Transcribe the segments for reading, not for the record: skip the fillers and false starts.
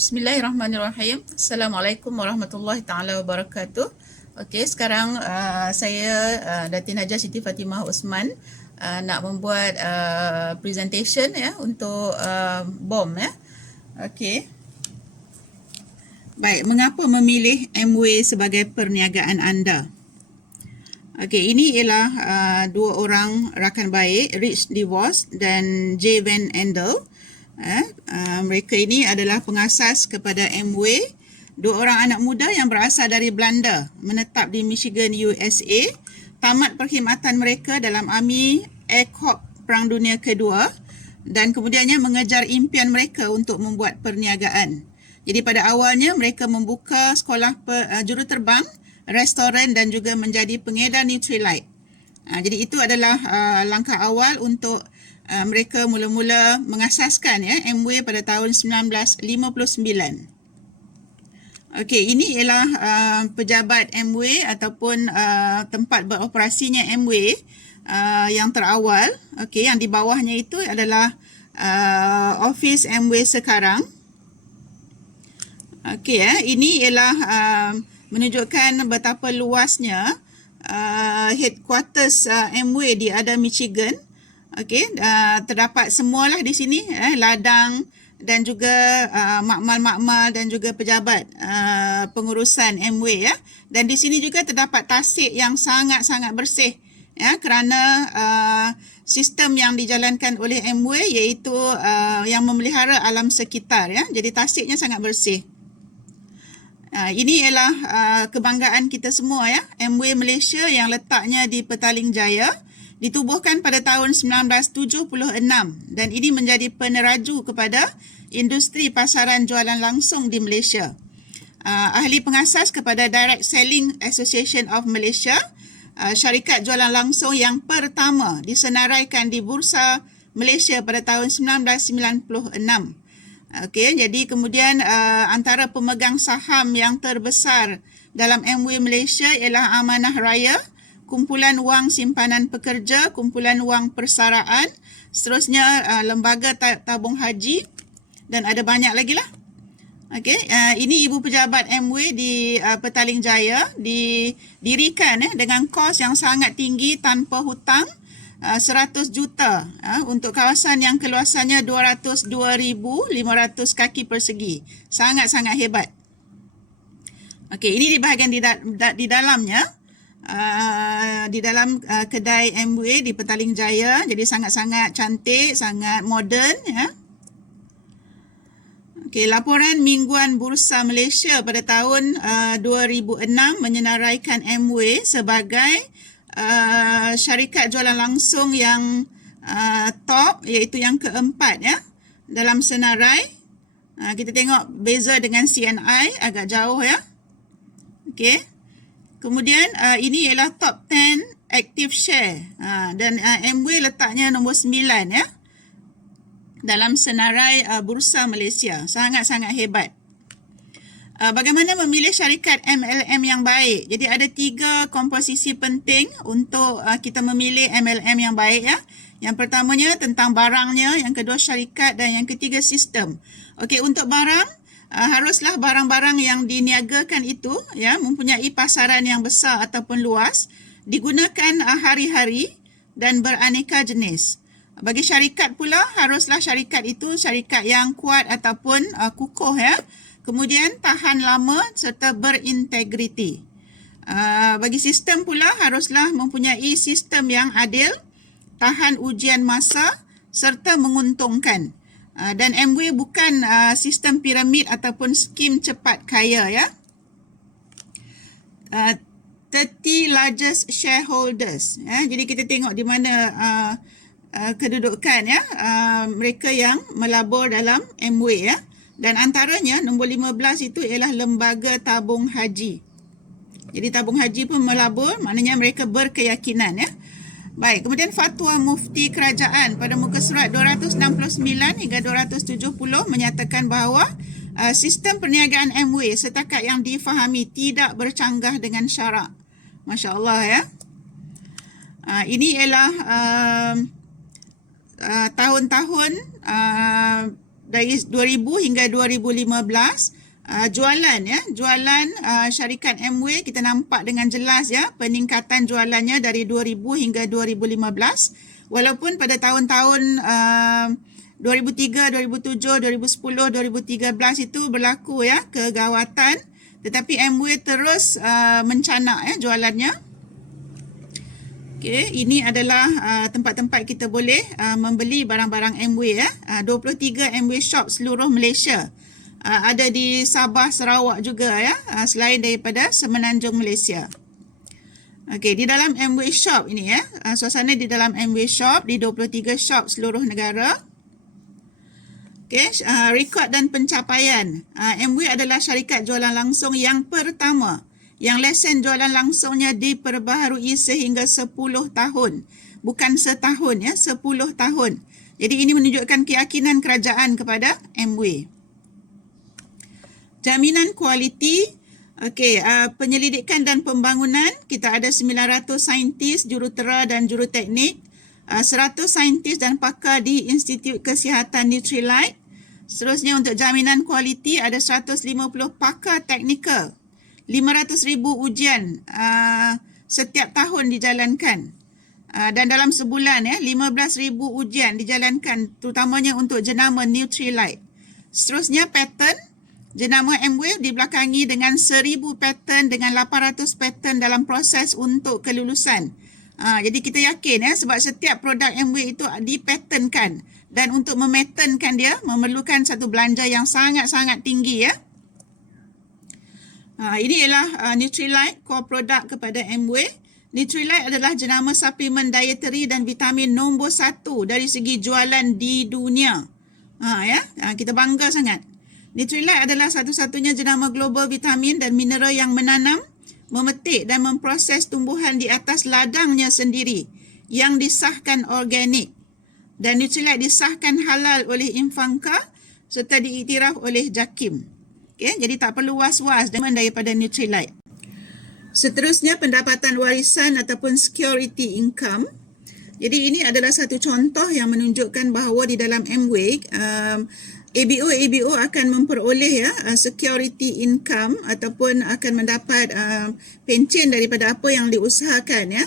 Bismillahirrahmanirrahim. Assalamualaikum warahmatullahi taala wabarakatuh. Okey, sekarang saya Datin Haja Siti Fatimah Osman nak membuat presentation ya untuk BOM ya. Okey. Baik, mengapa memilih Amway sebagai perniagaan anda? Okey, ini ialah dua orang rakan baik, Rich DeVos dan J. Van Andel. Mereka ini adalah pengasas kepada Amway, dua orang anak muda yang berasal dari Belanda, menetap di Michigan, USA, tamat perkhidmatan mereka dalam Army Air Corps Perang Dunia Kedua dan kemudiannya mengejar impian mereka untuk membuat perniagaan. Jadi pada awalnya mereka membuka sekolah juruterbang, restoran dan juga menjadi pengedar Nutrilite. Jadi itu adalah langkah awal untuk mereka mula-mula mengasaskan ya Amway pada tahun 1959. Okey, ini ialah pejabat Amway ataupun tempat beroperasinya Amway yang terawal. Okey, yang di bawahnya itu adalah office Amway sekarang. Okey, ini ialah menunjukkan betapa luasnya headquarters Amway di Ada, Michigan. Okey, terdapat semualah di sini, ladang dan juga makmal-makmal dan juga pejabat pengurusan Amway ya. Dan di sini juga terdapat tasik yang sangat-sangat bersih ya, kerana sistem yang dijalankan oleh Amway iaitu yang memelihara alam sekitar ya. Jadi tasiknya sangat bersih. Ini ialah kebanggaan kita semua ya, Amway Malaysia yang letaknya di Petaling Jaya. Ditubuhkan pada tahun 1976 dan ini menjadi peneraju kepada industri pasaran jualan langsung di Malaysia. Ahli pengasas kepada Direct Selling Association of Malaysia, syarikat jualan langsung yang pertama disenaraikan di Bursa Malaysia pada tahun 1996. Okey, jadi kemudian antara pemegang saham yang terbesar dalam Amway Malaysia ialah Amanah Raya, Kumpulan Wang Simpanan Pekerja, Kumpulan Wang Persaraan, seterusnya Lembaga Tabung Haji dan ada banyak lagi lah. Okey, ini ibu pejabat Amway di Petaling Jaya, didirikan dengan kos yang sangat tinggi tanpa hutang, 100 juta untuk kawasan yang keluasannya 202,500 kaki persegi. Sangat-sangat hebat. Okey, ini di bahagian di dalamnya. Di dalam kedai Amway di Petaling Jaya, jadi sangat-sangat cantik, sangat moden ya. Okey, laporan mingguan Bursa Malaysia pada tahun 2006 menyenaraikan Amway sebagai syarikat jualan langsung yang top, iaitu yang keempat ya dalam senarai. Kita tengok beza dengan CNI agak jauh ya. Okey. Kemudian ini ialah top 10 active share dan Amway letaknya nombor 9 ya dalam senarai Bursa Malaysia. Sangat-sangat hebat. Bagaimana memilih syarikat MLM yang baik? Jadi ada 3 komposisi penting untuk kita memilih MLM yang baik ya. Yang pertamanya tentang barangnya, yang kedua syarikat dan yang ketiga sistem. Okey, untuk barang haruslah barang-barang yang diniagakan itu ya mempunyai pasaran yang besar ataupun luas, digunakan hari-hari dan beraneka jenis. Bagi syarikat pula, haruslah syarikat itu syarikat yang kuat ataupun kukuh ya. Kemudian tahan lama serta berintegriti. Bagi sistem pula, haruslah mempunyai sistem yang adil, tahan ujian masa serta menguntungkan. Dan Amway bukan sistem piramid ataupun skim cepat kaya ya. 30 largest shareholders ya. Jadi kita tengok di mana kedudukan ya mereka yang melabur dalam Amway ya. Dan antaranya nombor 15 itu ialah Lembaga Tabung Haji. Jadi tabung haji pun melabur, maknanya mereka berkeyakinan ya. Baik, kemudian fatwa mufti kerajaan pada muka surat 269 hingga 270 menyatakan bahawa sistem perniagaan Amway setakat yang difahami tidak bercanggah dengan syarak. Masya Allah ya. Ini ialah tahun-tahun dari 2000 hingga 2015. Jualan syarikat Amway kita nampak dengan jelas ya peningkatan jualannya dari 2000 hingga 2015, walaupun pada tahun-tahun 2003, 2007, 2010, 2013 itu berlaku ya kegawatan, tetapi Amway terus mencanak ya jualannya. Okey, ini adalah tempat-tempat kita boleh membeli barang-barang Amway ya. 23 Amway shop seluruh Malaysia. Ada di Sabah, Sarawak juga ya, selain daripada Semenanjung Malaysia. Okey, di dalam Amway shop ini ya, suasana di dalam Amway shop di 23 shop seluruh negara. Okey, rekod dan pencapaian. Amway adalah syarikat jualan langsung yang pertama yang lesen jualan langsungnya diperbaharui sehingga 10 tahun. Bukan setahun ya, 10 tahun. Jadi ini menunjukkan keyakinan kerajaan kepada Amway. Jaminan kualiti, penyelidikan dan pembangunan, kita ada 900 saintis, jurutera dan juruteknik, 100 saintis dan pakar di Institut Kesihatan Nutrilite. Seterusnya untuk jaminan kualiti ada 150 pakar teknikal, 500,000 ujian setiap tahun dijalankan. Dan dalam sebulan 15,000 ujian dijalankan terutamanya untuk jenama Nutrilite. Seterusnya paten. Jenama Amway dibelakangi dengan 1,000 paten dengan 800 paten dalam proses untuk kelulusan. Jadi kita yakin sebab setiap produk Amway itu dipatenkan, dan untuk mematenkan dia memerlukan satu belanja yang sangat-sangat tinggi ya. Ini ialah Nutrilite, core produk kepada Amway. Nutrilite adalah jenama suplemen dietary dan vitamin nombor 1 dari segi jualan di dunia. Kita bangga sangat. Nutrilite adalah satu-satunya jenama global vitamin dan mineral yang menanam, memetik dan memproses tumbuhan di atas ladangnya sendiri yang disahkan organik. Dan Nutrilite disahkan halal oleh Infanka serta diiktiraf oleh JAKIM. Jadi tak perlu was-was daripada Nutrilite. Seterusnya pendapatan warisan ataupun security income. Jadi ini adalah satu contoh yang menunjukkan bahawa di dalam Amway ABO akan memperoleh security income ataupun akan mendapat pencen daripada apa yang diusahakan ya.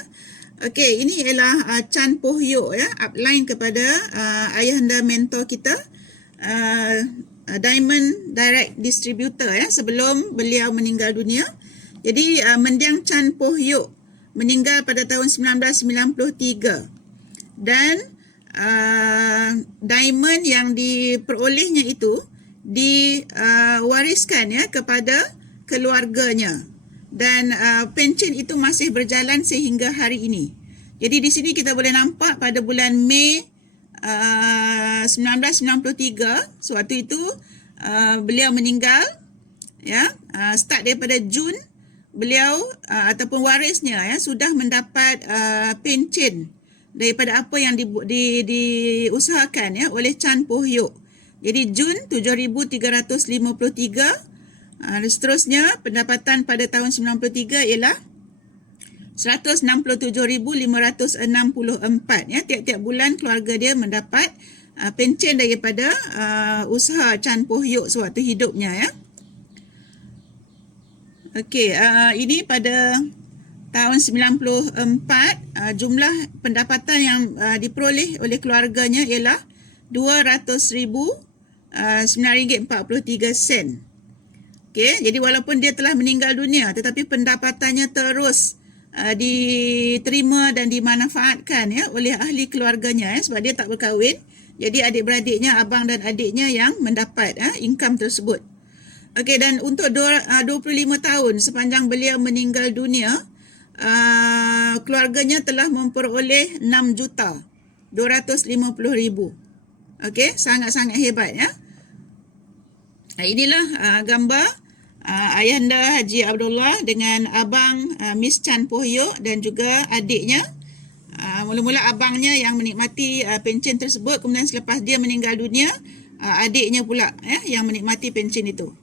Okey, ini ialah Chan Poh Yok ya, upline kepada ayahanda mentor kita, Diamond Direct Distributor ya, sebelum beliau meninggal dunia. Jadi Mendiang Chan Poh Yok meninggal pada tahun 1993 dan diamond yang diperolehnya itu diwariskan ya kepada keluarganya, dan pencen itu masih berjalan sehingga hari ini. Jadi di sini kita boleh nampak pada bulan Mei 1993, sewaktu itu beliau meninggal ya. Start daripada Jun beliau ataupun warisnya ya sudah mendapat pencen daripada apa yang diusahakan ya oleh Chan Poh Yok. Jadi Jun 7,353. Seterusnya pendapatan pada tahun 93 ialah 167,564 ya. Tiap-tiap bulan keluarga dia mendapat pencen daripada usaha Chan Poh Yok sewaktu hidupnya ya. Okey, ini pada tahun 94, jumlah pendapatan yang diperoleh oleh keluarganya ialah RM200,009.43. Okey, jadi walaupun dia telah meninggal dunia tetapi pendapatannya terus diterima dan dimanfaatkan ya oleh ahli keluarganya ya, sebab dia tak berkahwin. Jadi adik-beradiknya, abang dan adiknya yang mendapat income tersebut. Okey, dan untuk 25 tahun sepanjang beliau meninggal dunia, keluarganya telah memperoleh 6,250,000. Okey, sangat-sangat hebat ya. Inilah gambar ayahanda Haji Abdullah dengan abang Miss Chan Poh Yok dan juga adiknya. Mula-mula abangnya yang menikmati pencen tersebut, kemudian selepas dia meninggal dunia, adiknya pula yang menikmati pencen itu.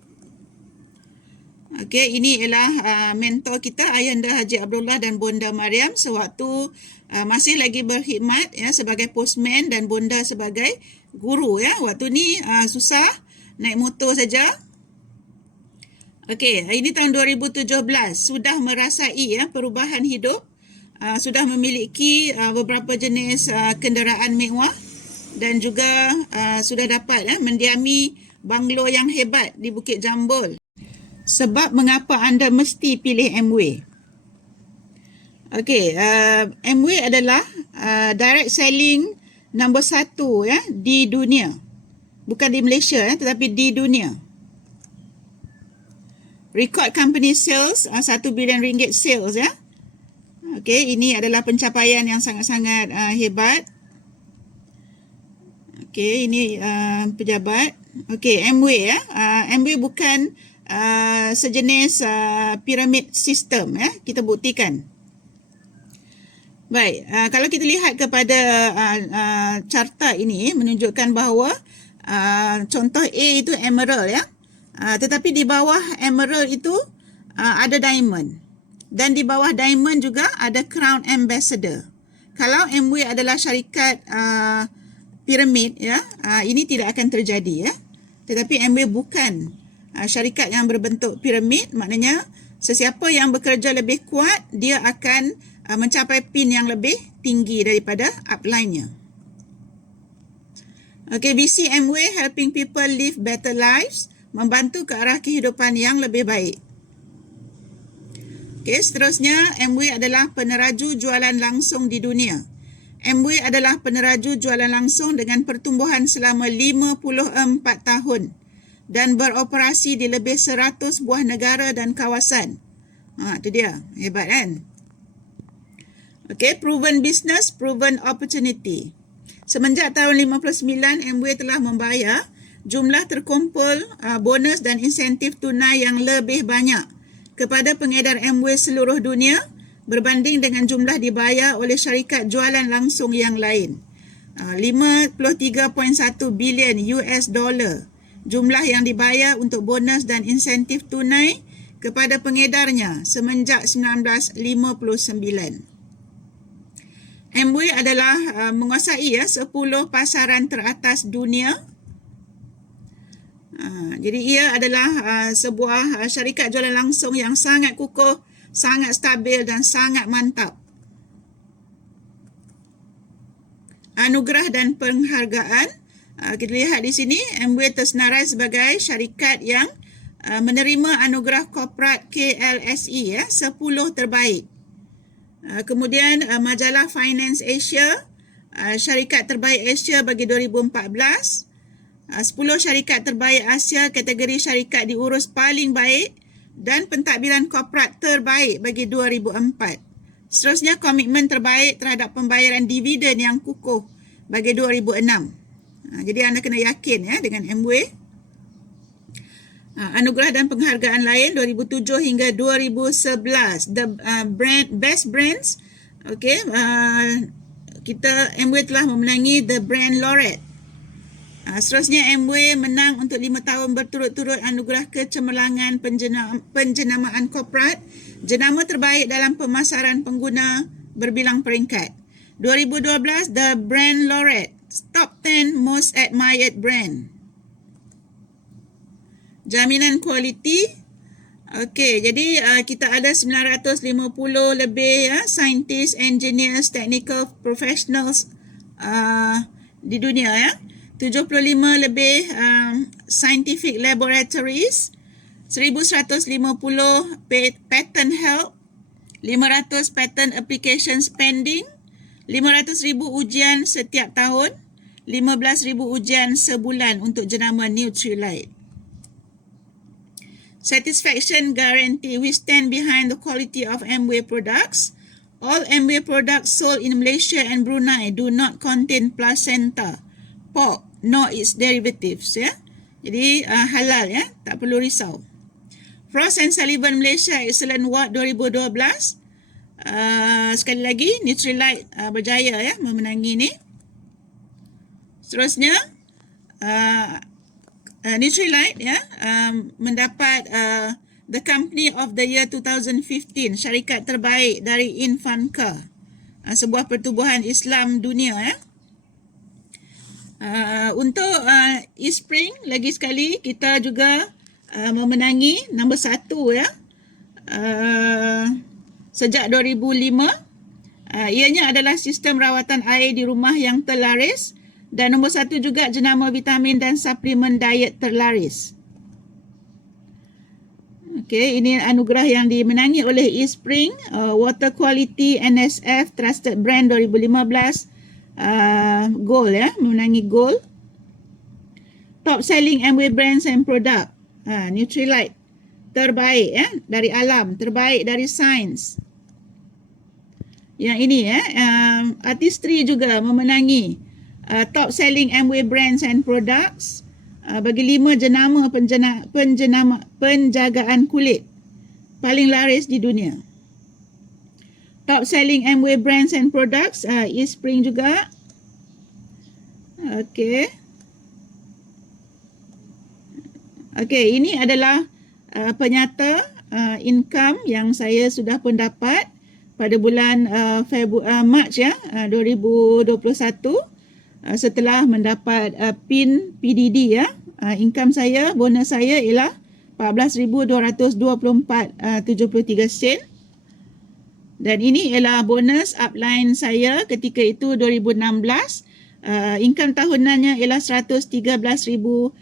Okey, ini ialah mentor kita, ayahanda Haji Abdullah dan Bonda Mariam sewaktu masih lagi berkhidmat ya sebagai postman dan Bonda sebagai guru ya. Waktu ni susah naik motor saja. Okey, ini tahun 2017 sudah merasai ya perubahan hidup, sudah memiliki beberapa jenis kenderaan mewah dan juga sudah dapat mendiami banglo yang hebat di Bukit Jambul. Sebab mengapa anda mesti pilih MW? Okey, MW adalah direct selling nombor 1 ya di dunia. Bukan di Malaysia tetapi di dunia. Record company sales 1 bilion ringgit sales ya. Okey, ini adalah pencapaian yang sangat-sangat hebat. Okey, ini pejabat. Okey, MW ya. MW bukan sejenis piramid sistem ya. Kita buktikan. Baik, kalau kita lihat kepada carta ini menunjukkan bahawa contoh A itu emerald ya. Tetapi di bawah emerald itu ada diamond. Dan di bawah diamond juga ada crown ambassador. Kalau MW adalah syarikat piramid ya, ini tidak akan terjadi ya. Tetapi MW bukan syarikat yang berbentuk piramid, maknanya sesiapa yang bekerja lebih kuat dia akan mencapai pin yang lebih tinggi daripada upline-nya. Okay, visi MW helping people live better lives, membantu ke arah kehidupan yang lebih baik. Okay, seterusnya MW adalah peneraju jualan langsung di dunia. MW adalah peneraju jualan langsung dengan pertumbuhan selama 54 tahun dan beroperasi di lebih 100 buah negara dan kawasan. Itu dia, hebat kan? Okay, proven business, proven opportunity. Semenjak tahun 59, MW telah membayar jumlah terkumpul bonus dan insentif tunai yang lebih banyak kepada pengedar MW seluruh dunia berbanding dengan jumlah dibayar oleh syarikat jualan langsung yang lain. 53.1 bilion US dollar jumlah yang dibayar untuk bonus dan insentif tunai kepada pengedarnya semenjak 1959. MW adalah menguasai 10 pasaran teratas dunia. Jadi ia adalah sebuah syarikat jualan langsung yang sangat kukuh, sangat stabil dan sangat mantap. Anugerah dan penghargaan. Kita lihat di sini, MW tersenarai sebagai syarikat yang menerima anugerah korporat KLSE 10 terbaik. Kemudian majalah Finance Asia, syarikat terbaik Asia bagi 2014. 10 syarikat terbaik Asia kategori syarikat diurus paling baik dan pentadbiran korporat terbaik bagi 2004. Seterusnya komitmen terbaik terhadap pembayaran dividen yang kukuh bagi 2006. Jadi anda kena yakin dengan MW. Anugerah dan penghargaan lain 2007 hingga 2011. The best brands. Okay, MW telah memenangi The Brand Laureate. Seterusnya MW menang untuk 5 tahun berturut-turut anugerah kecemerlangan penjenamaan korporat, jenama terbaik dalam pemasaran pengguna berbilang peringkat. 2012 The Brand Laureate, Top 10 Most Admired Brand. Jaminan kualiti. Okey, jadi kita ada 950 lebih scientists, engineers, technical professionals di dunia 75 lebih scientific laboratories, 1150 patent help, 500 patent application spending, 500,000 ujian setiap tahun, 15,000 ujian sebulan untuk jenama Nutrilite. Satisfaction guarantee. We stand behind the quality of MW products. All MW products sold in Malaysia and Brunei do not contain placenta, pork, nor its derivatives. Jadi halal tak perlu risau. Frost & Sullivan Malaysia Excellent Award 2012. Sekali lagi Nutrilite berjaya memenangi ni. Seterusnya Nutrilite mendapat the Company of the Year 2015, syarikat terbaik dari Infanca, sebuah pertubuhan Islam dunia. Untuk East Spring, lagi sekali kita juga memenangi nombor 1 ya. Sejak 2005, ianya adalah sistem rawatan air di rumah yang terlaris, dan nombor 1 juga jenama vitamin dan suplemen diet terlaris. Okey, ini anugerah yang dimenangi oleh East Spring, Water Quality NSF Trusted Brand 2015, gold ya, memenangi gold. Top selling Amway brands and product, Nutrilite terbaik ya, dari alam, terbaik dari sains. Yang ini ya, Artistry juga memenangi top selling Amway brands and products bagi 5 jenama penjagaan kulit paling laris di dunia. Top selling Amway brands and products, East Spring juga. Okey. Okey, ini adalah penyata income yang saya sudah pun dapat pada bulan Mac ya, 2021 setelah mendapat PIN PDD ya. Income saya, bonus saya ialah 14,224.73 sen. Dan ini ialah bonus upline saya ketika itu 2016. Income tahunannya ialah RM113,119.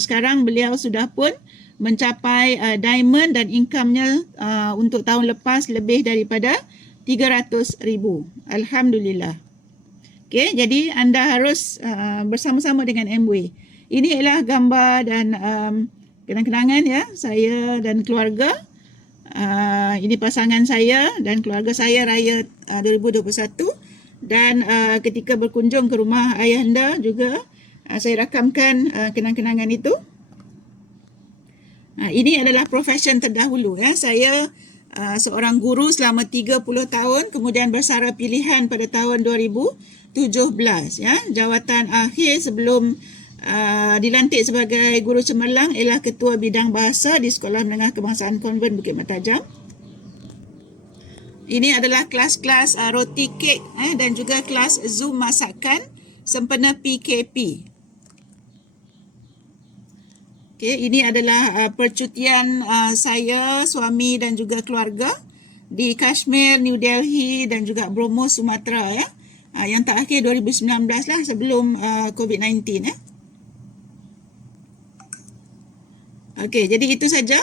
Sekarang beliau sudah pun mencapai diamond dan income-nya untuk tahun lepas lebih daripada RM300,000. Alhamdulillah. Okey, jadi anda harus bersama-sama dengan Amway. Ini ialah gambar dan kenang-kenangan ya, saya dan keluarga. Ini pasangan saya dan keluarga saya raya 2021. Dan ketika berkunjung ke rumah ayahanda juga, saya rakamkan kenang-kenangan itu. Ini adalah profession terdahulu ya. Saya seorang guru selama 30 tahun, kemudian bersara pilihan pada tahun 2017 ya. Jawatan akhir sebelum dilantik sebagai guru cemerlang ialah ketua bidang bahasa di Sekolah Menengah Kebangsaan Konvent Bukit Mertajam. Ini adalah kelas-kelas roti kek dan juga kelas Zoom masakan sempena PKP. Okay, ini adalah percutian saya, suami dan juga keluarga di Kashmir, New Delhi dan juga Bromo, Sumatera ya. Yang terakhir 2019 lah, sebelum COVID-19 ya. Okey, jadi itu saja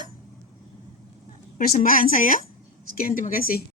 persembahan saya. Sekian, terima kasih.